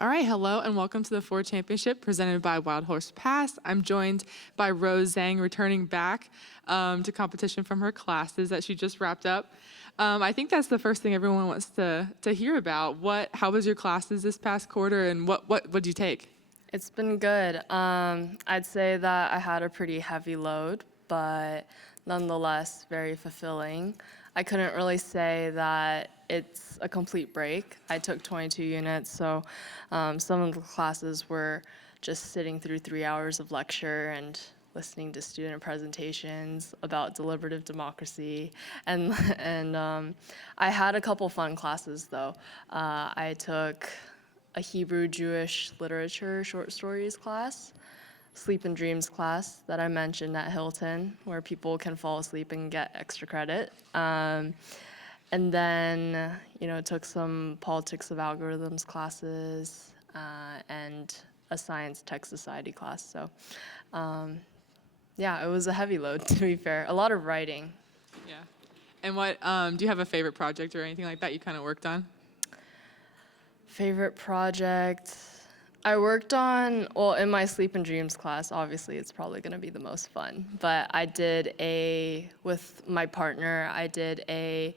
All right, hello and welcome to the Ford Championship presented by Wild Horse Pass. I'm joined by Rose Zhang, returning back to competition from her classes that she just wrapped up. I think that's the first thing everyone wants to hear about. How was your classes this past quarter, and what did you take? It's been good. I'd say that I had a pretty heavy load, but nonetheless very fulfilling. I couldn't really say that it's a complete break. I took 22 units, so some of the classes were just sitting through 3 hours of lecture and listening to student presentations about deliberative democracy, and I had a couple fun classes though. I took a Hebrew Jewish literature short stories class, sleep and dreams class that I mentioned at Hilton, where people can fall asleep and get extra credit. And then, took some politics of algorithms classes and a science tech society class. So, yeah, it was a heavy load, to be fair. A lot of writing. Yeah. And what do you have a favorite project or anything like that you kind of worked on? Favorite project? I worked on, well, in my sleep and dreams class, obviously it's probably gonna be the most fun, but with my partner, I did a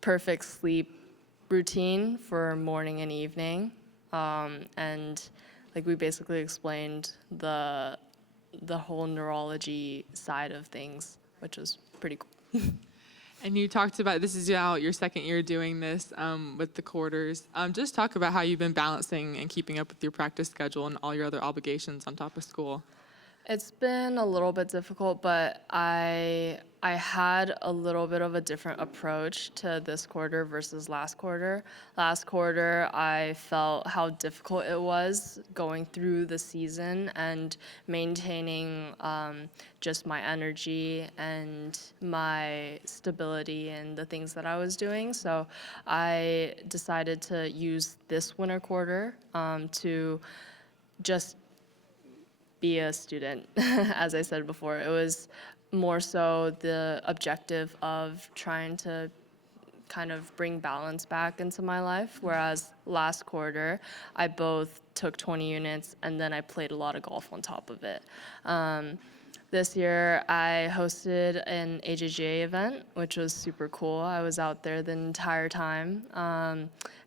perfect sleep routine for morning and evening. And like we basically explained the whole neurology side of things, which was pretty cool. And you talked about this is now your second year doing this with the quarters. Just talk about how you've been balancing and keeping up with your practice schedule and all your other obligations on top of school. It's been a little bit difficult, but I had a little bit of a different approach to this quarter versus last quarter. Last quarter, I felt how difficult it was going through the season and maintaining just my energy and my stability and the things that I was doing. So I decided to use this winter quarter to just be a student. As I said before, it was more so the objective of trying to kind of bring balance back into my life, whereas last quarter I both took 20 units and then I played a lot of golf on top of it. This year I hosted an AJGA event, which was super cool. I was out there the entire time.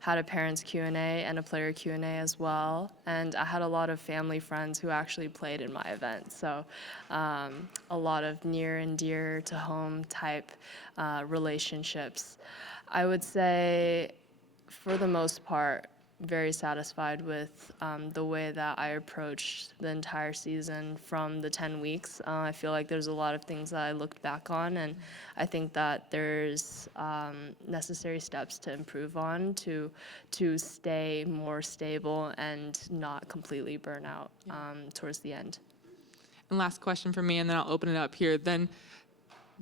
Had a parents Q&A and a player Q&A as well. And I had a lot of family friends who actually played in my event. So a lot of near and dear to home type relationships. I would say for the most part, very satisfied with the way that I approached the entire season from the 10 weeks. I feel like there's a lot of things that I looked back on, and I think that there's necessary steps to improve on to stay more stable and not completely burn out towards the end. And last question for me, and then I'll open it up here. Then,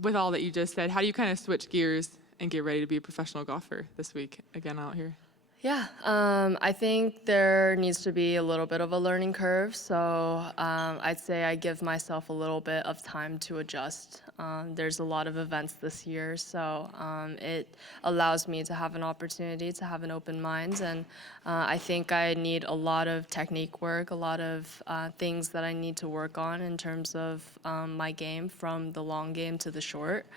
with all that you just said, how do you kind of switch gears and get ready to be a professional golfer this week again out here? Yeah, I think there needs to be a little bit of a learning curve. So I'd say I give myself a little bit of time to adjust. There's a lot of events this year, so it allows me to have an opportunity to have an open mind. And I think I need a lot of technique work, a lot of things that I need to work on in terms of my game from the long game to the short.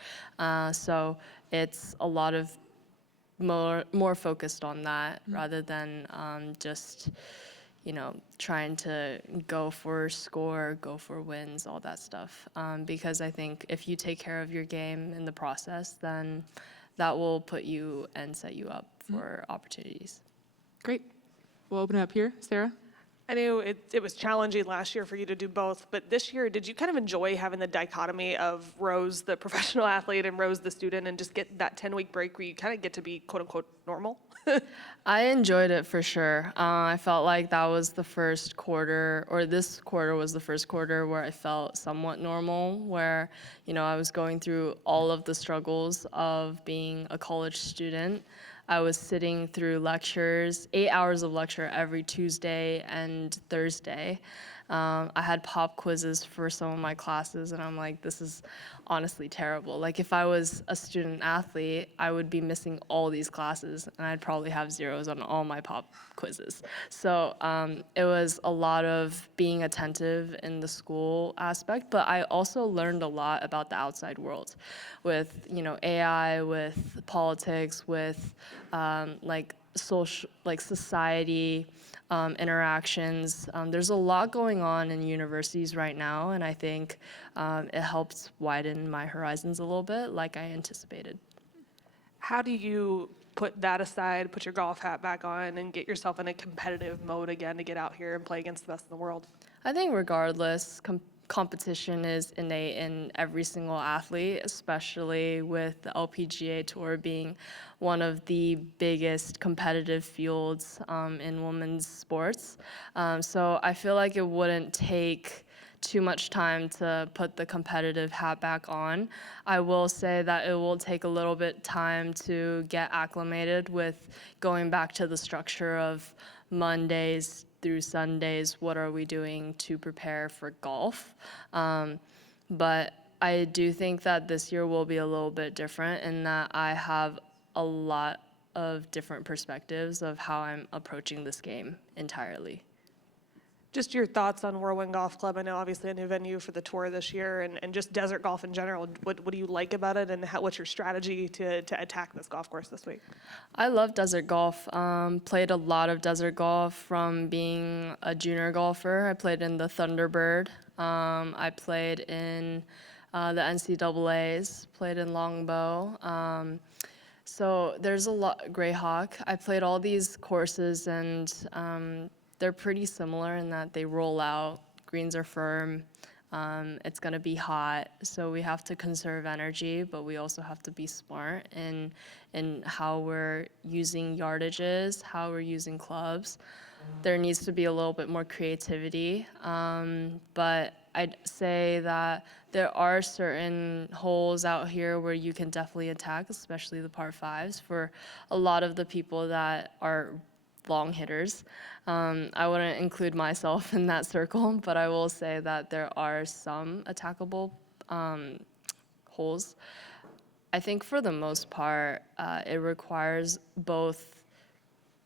So it's a lot of more focused on that rather than just trying to go for score, go for wins, all that stuff. Because I think if you take care of your game in the process, then that will put you and set you up for opportunities. Great. We'll open it up here. Sarah? I knew it was challenging last year for you to do both, but this year, did you kind of enjoy having the dichotomy of Rose, the professional athlete, and Rose, the student, and just get that 10-week break where you kind of get to be quote unquote normal? I enjoyed it for sure. I felt like that was the first quarter, or this quarter was the first quarter where I felt somewhat normal, where, I was going through all of the struggles of being a college student. I was sitting through lectures, 8 hours of lecture every Tuesday and Thursday. I had pop quizzes for some of my classes, and I'm like, this is honestly terrible. Like if I was a student athlete, I would be missing all these classes, and I'd probably have zeros on all my pop quizzes. So it was a lot of being attentive in the school aspect, but I also learned a lot about the outside world with, AI, with politics, with like social, like society interactions. There's a lot going on in universities right now, and I think it helps widen my horizons a little bit, like I anticipated. How do you put that aside, put your golf hat back on, and get yourself in a competitive mode again to get out here and play against the best in the world? I think regardless, competition is innate in every single athlete, especially with the LPGA Tour being one of the biggest competitive fields in women's sports. So I feel like it wouldn't take too much time to put the competitive hat back on. I will say that it will take a little bit time to get acclimated with going back to the structure of Mondays through Sundays, what are we doing to prepare for golf? But I do think that this year will be a little bit different in that I have a lot of different perspectives of how I'm approaching this game entirely. Just your thoughts on Whirlwind Golf Club. I know obviously a new venue for the tour this year, and just desert golf in general. What do you like about it, and what's your strategy to attack this golf course this week? I love desert golf. Played a lot of desert golf from being a junior golfer. I played in the Thunderbird. I played in the NCAAs, played in Longbow. So there's a lot, Greyhawk. I played all these courses, and they're pretty similar in that they roll out, greens are firm, it's gonna be hot, so we have to conserve energy, but we also have to be smart in how we're using yardages, how we're using clubs. There needs to be a little bit more creativity, but I'd say that there are certain holes out here where you can definitely attack, especially the par fives, for a lot of the people that are long hitters. I wouldn't include myself in that circle, but I will say that there are some attackable holes. I think for the most part, it requires both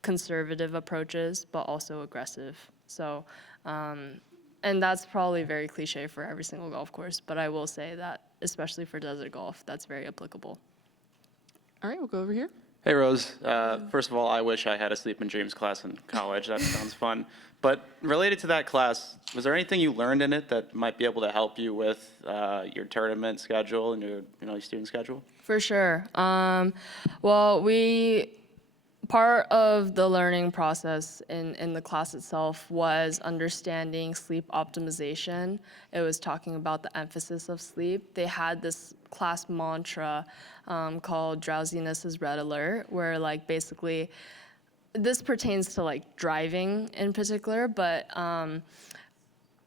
conservative approaches, but also aggressive. So, and that's probably very cliche for every single golf course, but I will say that, especially for desert golf, that's very applicable. All right, we'll go over here. Hey, Rose. First of all, I wish I had a sleep and dreams class in college. That sounds fun. But related to that class, was there anything you learned in it that might be able to help you with your tournament schedule and your student schedule? For sure. Well, part of the learning process in the class itself was understanding sleep optimization. It was talking about the emphasis of sleep. They had this class mantra called drowsiness is red alert, where like basically this pertains to like driving in particular, but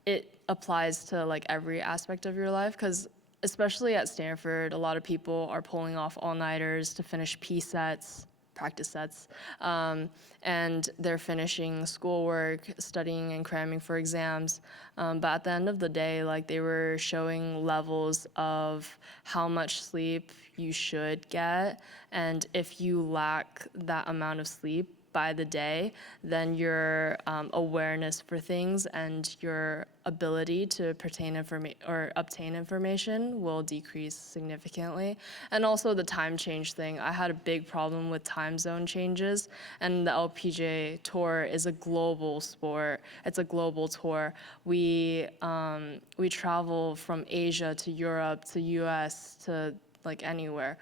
it applies to like every aspect of your life, because especially at Stanford, a lot of people are pulling off all-nighters to finish practice sets, and they're finishing schoolwork, studying and cramming for exams. But at the end of the day, like they were showing levels of how much sleep you should get, and if you lack that amount of sleep by the day, then your awareness for things and your ability to obtain information will decrease significantly. And also the time change thing. I had a big problem with time zone changes, and the LPGA Tour is a global sport. It's a global tour. We travel from Asia to Europe to US to like anywhere.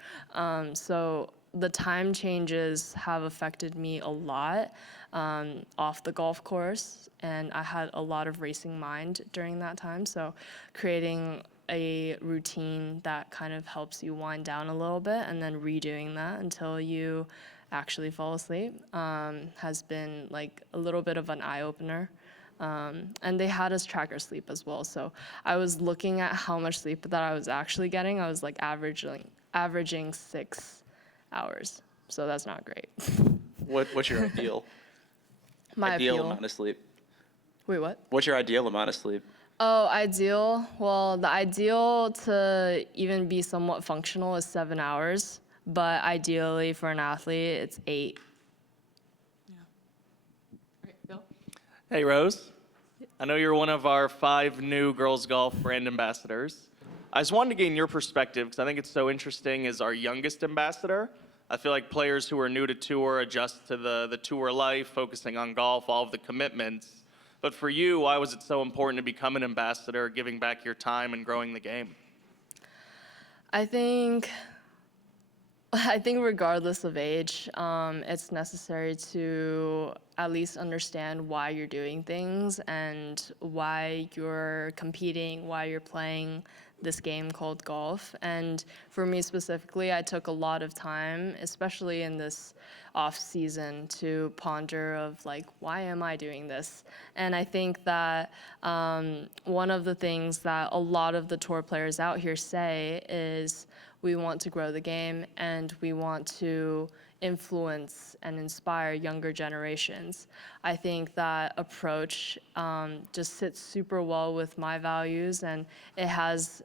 So the time changes have affected me a lot off the golf course, and I had a lot of racing mind during that time. So creating a routine that kind of helps you wind down a little bit and then redoing that until you actually fall asleep has been like a little bit of an eye-opener. And they had us track our sleep as well. So I was looking at how much sleep that I was actually getting. I was like averaging 6 hours. So that's not great. What's your ideal My ideal appeal. amount of sleep? Wait, what? What's your ideal amount of sleep? Oh, ideal. Well, the ideal to even be somewhat functional is 7 hours, but ideally for an athlete, it's 8. Right, Bill? Hey, Rose. I know you're one of our 5 new girls golf brand ambassadors. I just wanted to gain your perspective because I think it's so interesting as our youngest ambassador. I feel like players who are new to tour adjust to the tour life, focusing on golf, all of the commitments. But for you, why was it so important to become an ambassador, giving back your time and growing the game? I think regardless of age, it's necessary to at least understand why you're doing things and why you're competing, why you're playing this game called golf. And for me specifically, I took a lot of time, especially in this off season, to ponder of like, why am I doing this? And I think that one of the things that a lot of the tour players out here say is, we want to grow the game and we want to influence and inspire younger generations. I think that approach just sits super well with my values, and it has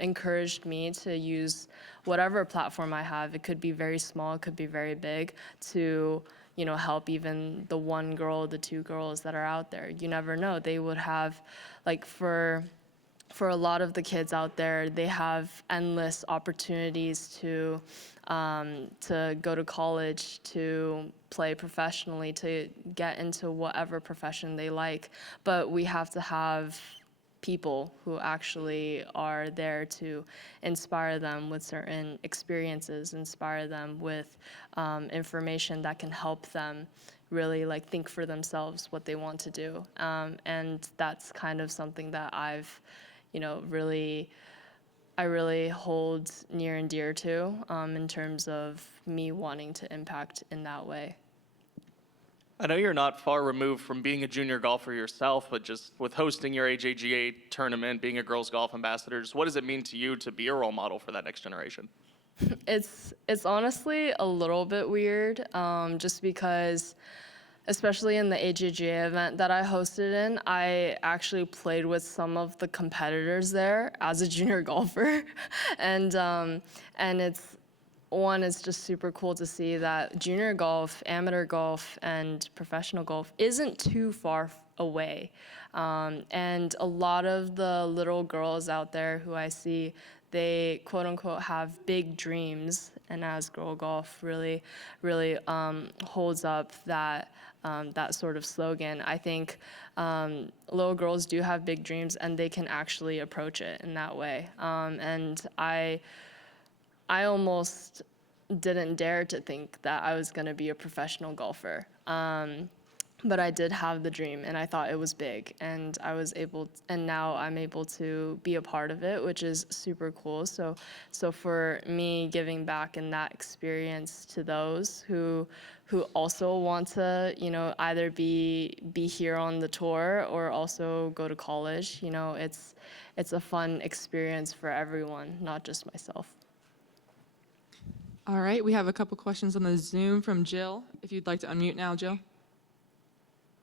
encouraged me to use whatever platform I have. It could be very small, it could be very big, to help even the one girl, the 2 girls that are out there. You never know. They would have, like, for a lot of the kids out there, they have endless opportunities to go to college, to play professionally, to get into whatever profession they like. But we have to have people who actually are there to inspire them with certain experiences, inspire them with information that can help them really like think for themselves what they want to do. And that's kind of something that I really hold near and dear to in terms of me wanting to impact in that way. I know you're not far removed from being a junior golfer yourself, but just with hosting your AJGA tournament, being a girls golf ambassador, just what does it mean to you to be a role model for that next generation? It's honestly a little bit weird, just because, especially in the AJGA event that I hosted in, I actually played with some of the competitors there as a junior golfer, and it's just super cool to see that junior golf, amateur golf, and professional golf isn't too far away. And a lot of the little girls out there who I see, they quote unquote have big dreams, and as girl golf really holds up that sort of slogan. I think little girls do have big dreams, and they can actually approach it in that way. And I almost didn't dare to think that I was going to be a professional golfer. But I did have the dream, and I thought it was big, and and now I'm able to be a part of it, which is super cool. So for me, giving back in that experience to those who also want to, either be here on the tour or also go to college, it's a fun experience for everyone, not just myself. All right, we have a couple questions on the Zoom from Jill. If you'd like to unmute now, Jill.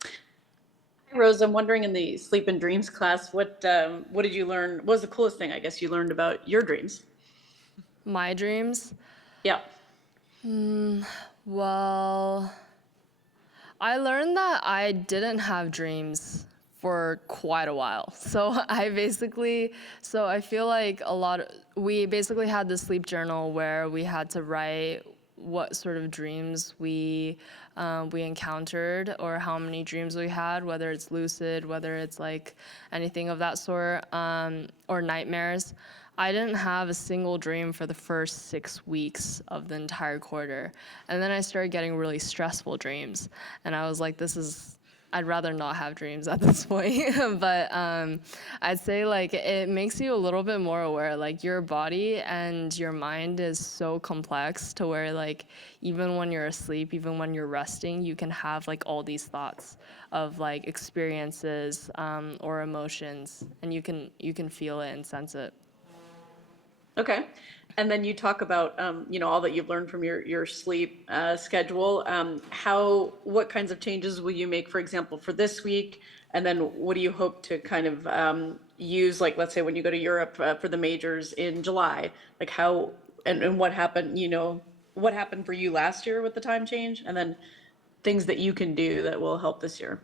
Hi, Rose, I'm wondering in the sleep and dreams class, what did you learn? What was the coolest thing, I guess, you learned about your dreams? My dreams? Yeah. Well, I learned that I didn't have dreams for quite a while. So I feel like we basically had this sleep journal where we had to write what sort of dreams we encountered, or how many dreams we had, whether it's lucid, whether it's like anything of that sort, or nightmares. I didn't have a single dream for the first 6 weeks of the entire quarter. And then I started getting really stressful dreams. And I was like, I'd rather not have dreams at this point. But I'd say like it makes you a little bit more aware. Like your body and your mind is so complex to where like even when you're asleep, even when you're resting, you can have like all these thoughts of like experiences or emotions, and you can feel it and sense it. Okay. And then you talk about, all that you've learned from your sleep schedule. What kinds of changes will you make, for example, for this week? And then what do you hope to kind of use, like, let's say when you go to Europe for the majors in July, like how, and what happened, what happened for you last year with the time change? And then things that you can do that will help this year.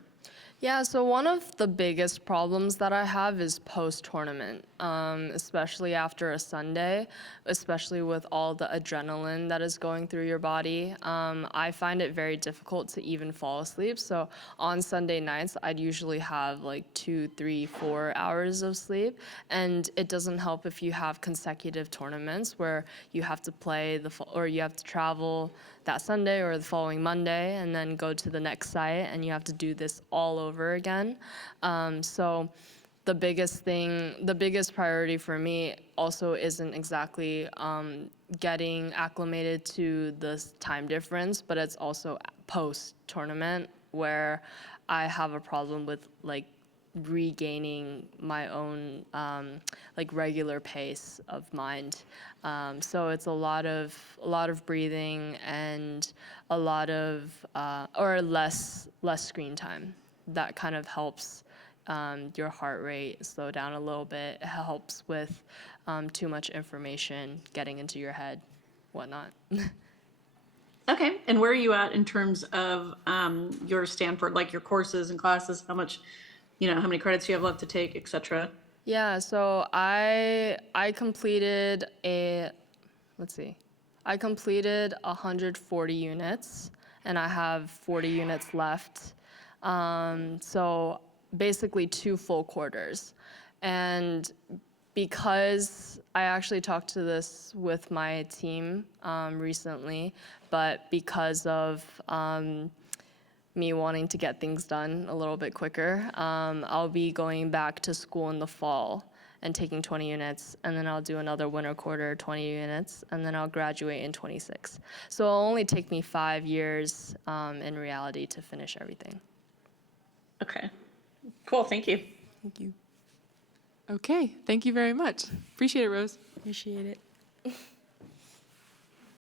Yeah, so one of the biggest problems that I have is post-tournament, especially after a Sunday, especially with all the adrenaline that is going through your body. I find it very difficult to even fall asleep. So on Sunday nights, I'd usually have like 2, 3, 4 hours of sleep. And it doesn't help if you have consecutive tournaments where you have to play or you have to travel that Sunday or the following Monday and then go to the next site, and you have to do this all over again. So the biggest priority for me also isn't exactly getting acclimated to the time difference, but it's also post-tournament where I have a problem with like regaining my own like regular pace of mind. So it's a lot of breathing and a lot of or less screen time. That kind of helps your heart rate slow down a little bit. It helps with too much information getting into your head, whatnot. Okay, and where are you at in terms of your Stanford, like your courses and classes? How much, how many credits you have left to take, et cetera? Yeah, so I completed I completed 140 units, and I have 40 units left. So basically 2 full quarters. And because I actually talked to this with my team recently, but because of me wanting to get things done a little bit quicker, I'll be going back to school in the fall and taking 20 units, and then I'll do another winter quarter, 20 units, and then I'll graduate in 26. So it'll only take me 5 years in reality to finish everything. Okay, cool, thank you. Thank you. Okay, thank you very much. Appreciate it, Rose. Appreciate it.